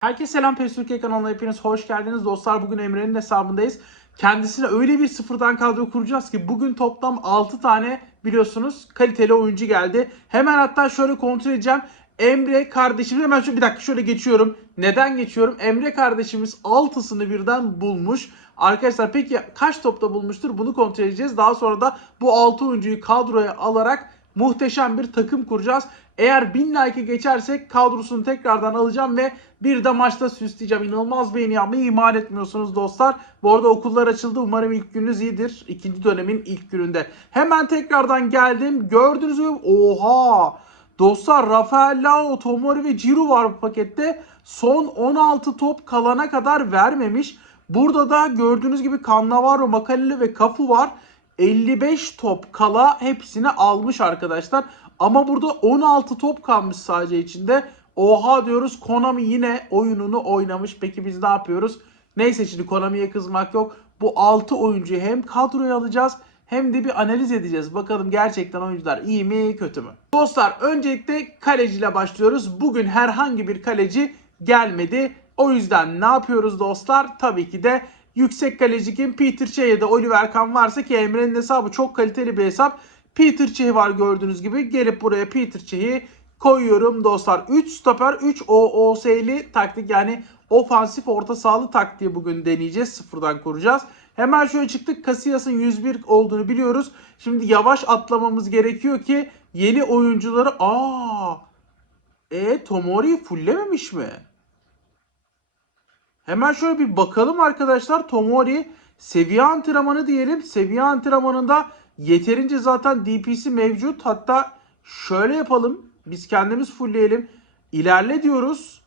Herkese selam PES Türkiye kanalına hepiniz hoş geldiniz. Dostlar bugün Emre'nin hesabındayız. Kendisine öyle bir sıfırdan kadro kuracağız ki bugün toplam 6 tane biliyorsunuz kaliteli oyuncu geldi. Hemen hatta şöyle kontrol edeceğim. Emre kardeşimiz hemen şöyle bir dakika şöyle geçiyorum. Neden geçiyorum? Emre kardeşimiz 6'sını birden bulmuş. Arkadaşlar peki kaç topta bulmuştur? Bunu kontrol edeceğiz. Daha sonra da bu 6 oyuncuyu kadroya alarak muhteşem bir takım kuracağız. Eğer 1000 like'ı geçersek kadrosunu tekrardan alacağım ve bir de maçta süsleyeceğim. İnanılmaz beğeni yapmayı ihmal etmiyorsunuz dostlar. Bu arada okullar açıldı. Umarım ilk gününüz iyidir. İkinci dönemin ilk gününde. Hemen tekrardan geldim. Gördünüz mü? Oha! Dostlar Rafael Leao, Tomori ve Ciro var bu pakette. Son 16 top kalana kadar vermemiş. Burada da gördüğünüz gibi Cannavaro, Makaleli ve Cafu var. 55 top kala hepsini almış arkadaşlar. Ama burada 16 top kalmış sadece içinde. Oha diyoruz Konami yine oyununu oynamış. Peki biz ne yapıyoruz? Neyse şimdi Konami'ye kızmak yok. Bu 6 oyuncuyu hem kadroya alacağız hem de bir analiz edeceğiz. Bakalım gerçekten oyuncular iyi mi kötü mü? Dostlar öncelikle kaleciyle başlıyoruz. Bugün herhangi bir kaleci gelmedi. O yüzden ne yapıyoruz dostlar? Tabii ki de yüksek kaleci kim? Peter ya da Oliver Kahn varsa ki Emre'nin hesabı çok kaliteli bir hesap. Peter Cech var gördüğünüz gibi. Gelip buraya Peter Cech'i koyuyorum dostlar. 3 stoper 3 OOS'li taktik yani ofansif orta sahalı taktiği bugün deneyeceğiz. Sıfırdan kuracağız. Hemen şöyle çıktık. Casillas'ın 101 olduğunu biliyoruz. Şimdi yavaş atlamamız gerekiyor ki yeni oyuncuları... Aa, e Tomori'yi fulllememiş mi? Hemen şöyle bir bakalım arkadaşlar. Tomori seviye antrenmanı diyelim. Seviye antrenmanında yeterince zaten DP'si mevcut. Hatta şöyle yapalım. Biz kendimiz fullleyelim. İlerle diyoruz.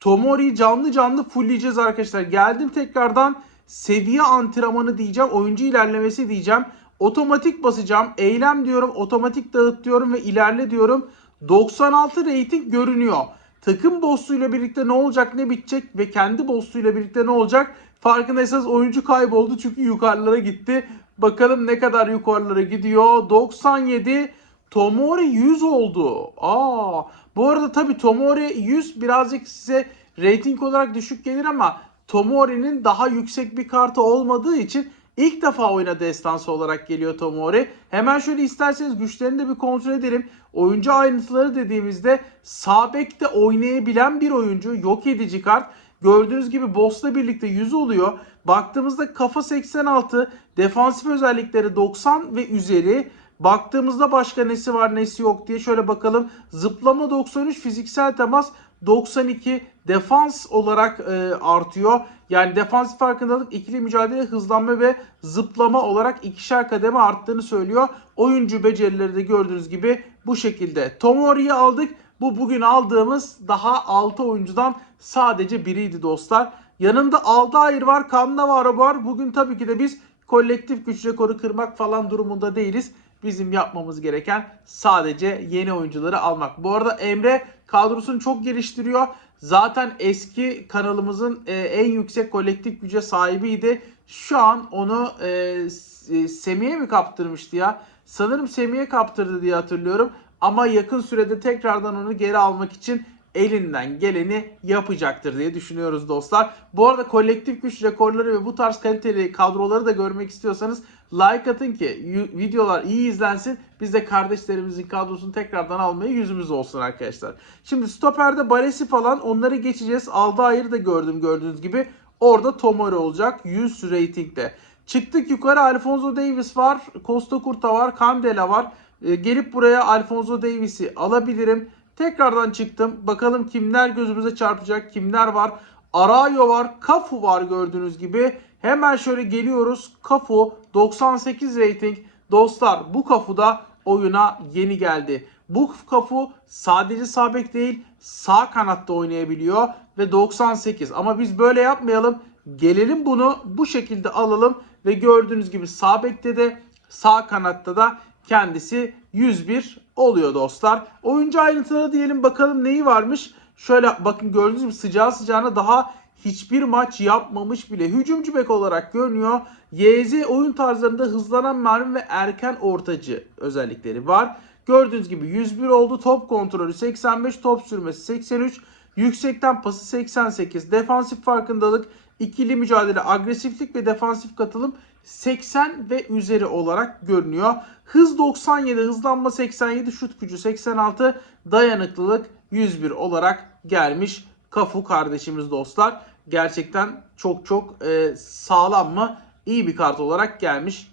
Tomori'yi canlı canlı fullleyeceğiz arkadaşlar. Geldim tekrardan seviye antrenmanı diyeceğim. Oyuncu ilerlemesi diyeceğim. Otomatik basacağım. Eylem diyorum. Otomatik dağıt diyorum ve ilerle diyorum. 96 rating görünüyor. Takım boss'uyla birlikte ne olacak ne bitecek ve kendi boss'uyla birlikte ne olacak? Farkındaysanız oyuncu kayboldu çünkü yukarılara gitti. Bakalım ne kadar yukarılara gidiyor. 97 Tomori 100 oldu. Aa, bu arada tabii Tomori 100 birazcık size rating olarak düşük gelir ama Tomori'nin daha yüksek bir kartı olmadığı için ilk defa oyuna destansı olarak geliyor Tomori. Hemen şöyle isterseniz güçlerini de bir kontrol edelim. Oyuncu ayrıntıları dediğimizde sağ bekte oynayabilen bir oyuncu yok edici kart. Gördüğünüz gibi boss'la birlikte 100 oluyor. Baktığımızda kafa 86, defansif özellikleri 90 ve üzeri. Baktığımızda başka nesi var nesi yok diye şöyle bakalım. Zıplama 93, fiziksel temas 92, defans olarak e, artıyor. Yani defansif farkındalık, ikili mücadele, hızlanma ve zıplama olarak ikişer kademe arttığını söylüyor. Oyuncu becerileri de gördüğünüz gibi bu şekilde. Tomori'yi aldık. Bu bugün aldığımız daha 6 oyuncudan sadece biriydi dostlar. Yanında Aldair var, Cannavaro var. Bugün tabii ki de biz kolektif güç rekoru kırmak falan durumunda değiliz. Bizim yapmamız gereken sadece yeni oyuncuları almak. Bu arada Emre kadrosunu çok geliştiriyor. Zaten eski kanalımızın e, en yüksek kolektif güce sahibiydi. Şu an onu e, e, Semih'e mi kaptırmıştı ya? Sanırım Semih'e kaptırdı diye hatırlıyorum. Ama yakın sürede tekrardan onu geri almak için elinden geleni yapacaktır diye düşünüyoruz dostlar. Bu arada kolektif güç rekorları ve bu tarz kaliteli kadroları da görmek istiyorsanız like atın ki videolar iyi izlensin. Biz de kardeşlerimizin kadrosunu tekrardan almaya yüzümüz olsun arkadaşlar. Şimdi stoperde Baresi falan onları geçeceğiz. Aldair'i de gördüm gördüğünüz gibi. Orada Tomori olacak 100 ratingde. Çıktık yukarı Alfonso Davis var. Costa Curta var. Candela var. E, gelip buraya Alfonso Davis'i alabilirim. Tekrardan çıktım. Bakalım kimler gözümüze çarpacak, kimler var. Arayo var, Kafu var gördüğünüz gibi. Hemen şöyle geliyoruz. Kafu 98 rating. Dostlar bu Kafu da oyuna yeni geldi. Bu Kafu sadece sağ bek değil sağ kanatta oynayabiliyor ve 98. Ama biz böyle yapmayalım. Gelelim bunu bu şekilde alalım ve gördüğünüz gibi sağ de sağ kanatta da kendisi 101 oluyor dostlar. Oyuncu ayrıntıları diyelim bakalım neyi varmış. Şöyle bakın gördüğünüz gibi sıcağı sıcağına daha hiçbir maç yapmamış bile. Hücumcu bek olarak görünüyor. YZ oyun tarzlarında hızlanan mermi ve erken ortacı özellikleri var. Gördüğünüz gibi 101 oldu. Top kontrolü 85, top sürmesi 83, Yüksekten pası 88. Defansif farkındalık, ikili mücadele, agresiflik ve defansif katılım 80 ve üzeri olarak görünüyor. Hız 97, hızlanma 87, şut gücü 86, dayanıklılık 101 olarak gelmiş. Kafu kardeşimiz dostlar. Gerçekten çok çok e, sağlam mı? İyi bir kart olarak gelmiş.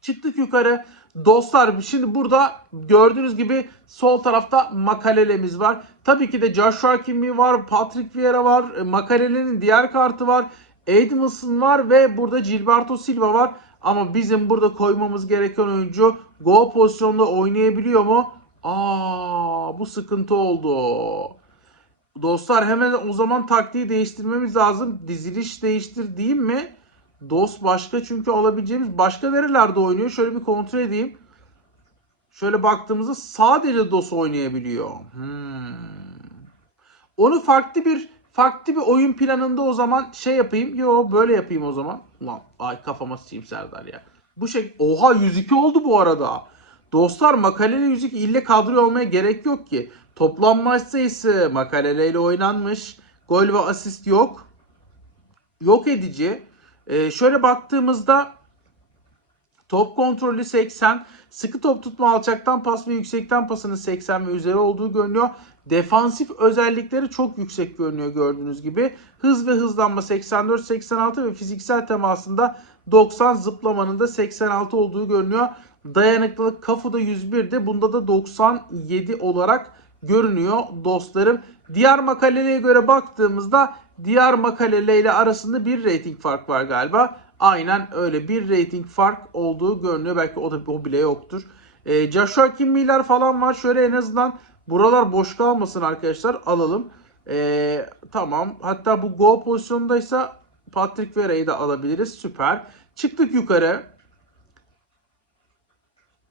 Çıktık yukarı. Dostlar şimdi burada gördüğünüz gibi sol tarafta makalelemiz var. Tabii ki de Joshua Kimmich var, Patrick Vieira var, e, makalelenin diğer kartı var. Edmondson var ve burada Gilberto Silva var. Ama bizim burada koymamız gereken oyuncu gol pozisyonunda oynayabiliyor mu? Aa, bu sıkıntı oldu. Dostlar hemen o zaman taktiği değiştirmemiz lazım. Diziliş değiştir diyeyim mi? Dost başka çünkü alabileceğimiz başka nerelerde oynuyor? Şöyle bir kontrol edeyim. Şöyle baktığımızda sadece DOS oynayabiliyor. Hmm. Onu farklı bir farklı bir oyun planında o zaman şey yapayım. Yo böyle yapayım o zaman. Ulan ay kafama sıçayım Serdar ya. Bu şey oha 102 oldu bu arada. Dostlar Makalele 102 ille kadroya olmaya gerek yok ki. Toplam maç sayısı Makalele ile oynanmış. Gol ve asist yok. Yok edici. Ee, şöyle baktığımızda top kontrolü 80, sıkı top tutma alçaktan pas ve yüksekten pasının 80 ve üzeri olduğu görünüyor. Defansif özellikleri çok yüksek görünüyor gördüğünüz gibi. Hız ve hızlanma 84-86 ve fiziksel temasında 90 zıplamanın da 86 olduğu görünüyor. Dayanıklılık Kafu'da 101'de bunda da 97 olarak görünüyor dostlarım. Diğer makalelere göre baktığımızda diğer makalele ile arasında bir rating fark var galiba. Aynen öyle bir rating fark olduğu görünüyor. Belki o da o bile yoktur. E, Joshua Kimmih'ler falan var. Şöyle en azından buralar boş kalmasın arkadaşlar. Alalım. E, tamam. Hatta bu go pozisyondaysa Patrick Vieira'yı da alabiliriz. Süper. Çıktık yukarı.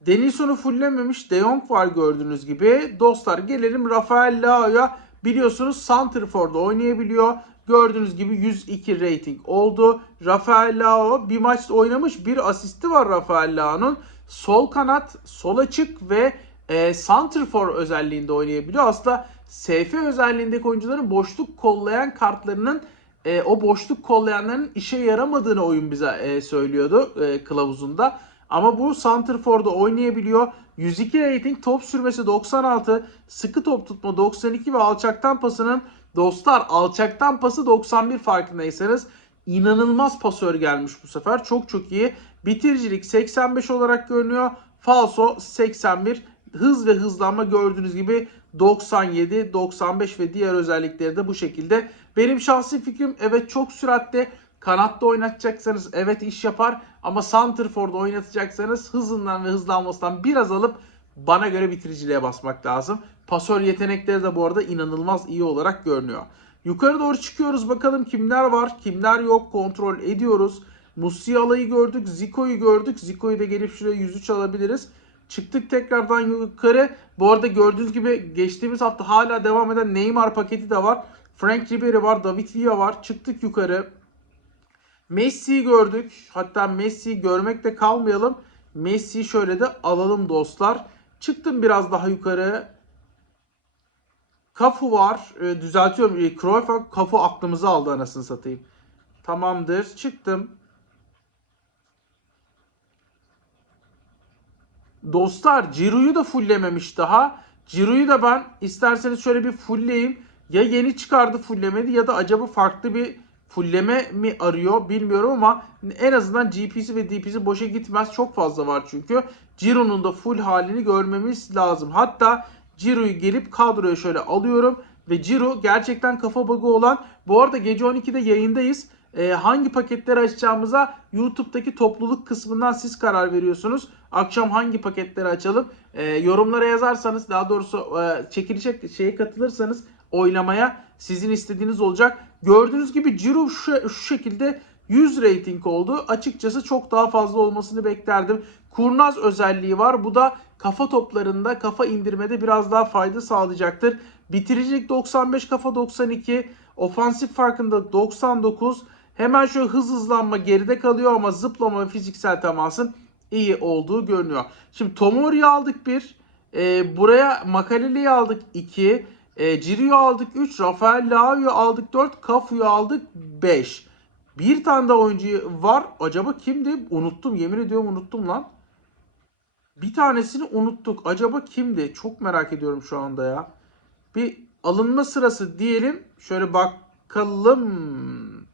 Denilson'u fulllememiş De Jong var gördüğünüz gibi. Dostlar gelelim Rafael Leao'ya. Biliyorsunuz Santrfor'da oynayabiliyor. Gördüğünüz gibi 102 rating oldu. Rafael Leao bir maç oynamış. Bir asisti var Rafael Leao'nun. Sol kanat, sol açık ve e, Santrfor özelliğinde oynayabiliyor. Aslında SF özelliğindeki oyuncuların boşluk kollayan kartlarının e, o boşluk kollayanların işe yaramadığını oyun bize e, söylüyordu e, kılavuzunda. Ama bu Santrfor'da oynayabiliyor. 102 rating, top sürmesi 96, sıkı top tutma 92 ve alçaktan pasının dostlar alçaktan pası 91 farkındaysanız inanılmaz pasör gelmiş bu sefer. Çok çok iyi. Bitiricilik 85 olarak görünüyor. Falso 81. Hız ve hızlanma gördüğünüz gibi 97, 95 ve diğer özellikleri de bu şekilde. Benim şahsi fikrim evet çok süratli. Kanatta oynatacaksanız evet iş yapar ama Santrfor'da oynatacaksanız hızından ve hızlanmasından biraz alıp bana göre bitiriciliğe basmak lazım. Pasör yetenekleri de bu arada inanılmaz iyi olarak görünüyor. Yukarı doğru çıkıyoruz bakalım kimler var kimler yok kontrol ediyoruz. Musiala'yı gördük Zico'yu gördük. Zico'yu da gelip şuraya 103 alabiliriz. Çıktık tekrardan yukarı. Bu arada gördüğünüz gibi geçtiğimiz hafta hala devam eden Neymar paketi de var. Frank Ribery var, David Villa var. Çıktık yukarı. Messi'yi gördük. Hatta Messi'yi görmekte kalmayalım. Messi'yi şöyle de alalım dostlar. Çıktım biraz daha yukarı. Kafu var. E, düzeltiyorum. E, Cruyff var. Kafu aklımızı aldı anasını satayım. Tamamdır. Çıktım. Dostlar Ciro'yu da fulllememiş daha. Ciro'yu da ben isterseniz şöyle bir fullleyeyim. Ya yeni çıkardı fullemedi ya da acaba farklı bir fullleme mi arıyor bilmiyorum ama en azından GP'si ve DP'si boşa gitmez. Çok fazla var çünkü. Ciro'nun da full halini görmemiz lazım. Hatta Ciro'yu gelip kadroya şöyle alıyorum. Ve Ciro gerçekten kafa bug'ı olan. Bu arada gece 12'de yayındayız. Ee, hangi paketleri açacağımıza YouTube'daki topluluk kısmından siz karar veriyorsunuz. Akşam hangi paketleri açalım? Ee, yorumlara yazarsanız daha doğrusu e, çekilişe şeye katılırsanız oylamaya sizin istediğiniz olacak. Gördüğünüz gibi Ciro şu, şu şekilde 100 rating oldu. Açıkçası çok daha fazla olmasını beklerdim. Kurnaz özelliği var. Bu da kafa toplarında, kafa indirmede biraz daha fayda sağlayacaktır. Bitiricilik 95, kafa 92. Ofansif farkında 99. Hemen şu hız hızlanma geride kalıyor ama zıplama ve fiziksel temasın iyi olduğu görünüyor. Şimdi Tomori'yi aldık bir. E, buraya Makaleli'yi aldık iki. E, Cirio'yu aldık 3. Rafael Leao'yu aldık 4. Cafu'yu aldık 5. Bir tane daha oyuncu var. Acaba kimdi? Unuttum. Yemin ediyorum unuttum lan. Bir tanesini unuttuk. Acaba kimdi? Çok merak ediyorum şu anda ya. Bir alınma sırası diyelim. Şöyle bakalım.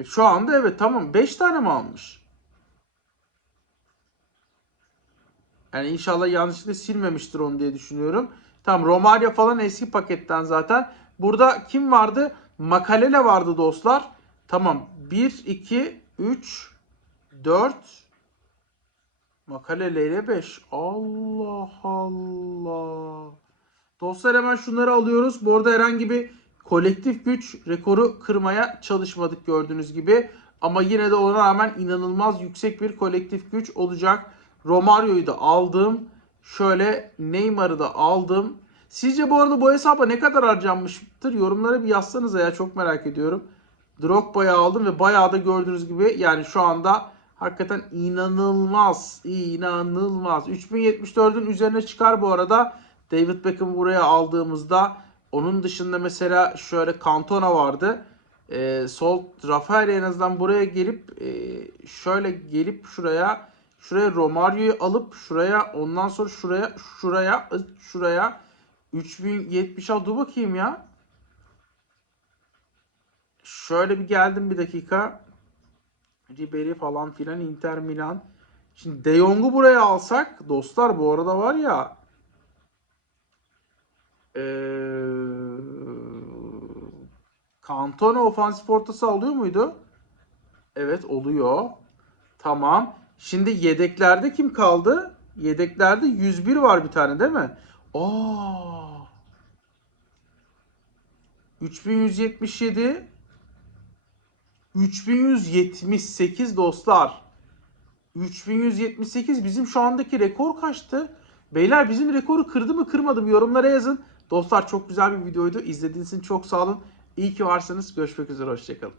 E, Şu anda evet tamam. 5 tane mi almış? Yani inşallah yanlışlıkla silmemiştir onu diye düşünüyorum. Tamam Romario falan eski paketten zaten. Burada kim vardı? Makalele vardı dostlar. Tamam 1, 2, 3, 4. Makalele ile 5. Allah Allah. Dostlar hemen şunları alıyoruz. Bu arada herhangi bir kolektif güç rekoru kırmaya çalışmadık gördüğünüz gibi. Ama yine de ona rağmen inanılmaz yüksek bir kolektif güç olacak. Romario'yu da aldım. Şöyle Neymar'ı da aldım. Sizce bu arada bu hesaba ne kadar harcanmıştır? Yorumlara bir yazsanıza ya çok merak ediyorum. Drogba'yı aldım ve bayağı da gördüğünüz gibi yani şu anda hakikaten inanılmaz, inanılmaz. 3074'ün üzerine çıkar bu arada. David Beckham'ı buraya aldığımızda onun dışında mesela şöyle Cantona vardı. Ee, sol Rafael en azından buraya gelip e, şöyle gelip şuraya şuraya Romario'yu alıp şuraya ondan sonra şuraya şuraya şuraya 3070 al dur bakayım ya. Şöyle bir geldim bir dakika. Ribery falan filan Inter Milan. Şimdi De Jong'u buraya alsak dostlar bu arada var ya eee Cantona ofansif ortası alıyor muydu? Evet oluyor. Tamam. Şimdi yedeklerde kim kaldı? Yedeklerde 101 var bir tane değil mi? Aa. 3177 3178 dostlar. 3178 bizim şu andaki rekor kaçtı? Beyler bizim rekoru kırdı mı kırmadı mı yorumlara yazın. Dostlar çok güzel bir videoydu. İzlediğiniz için çok sağ olun. İyi ki varsınız. Görüşmek üzere. Hoşçakalın.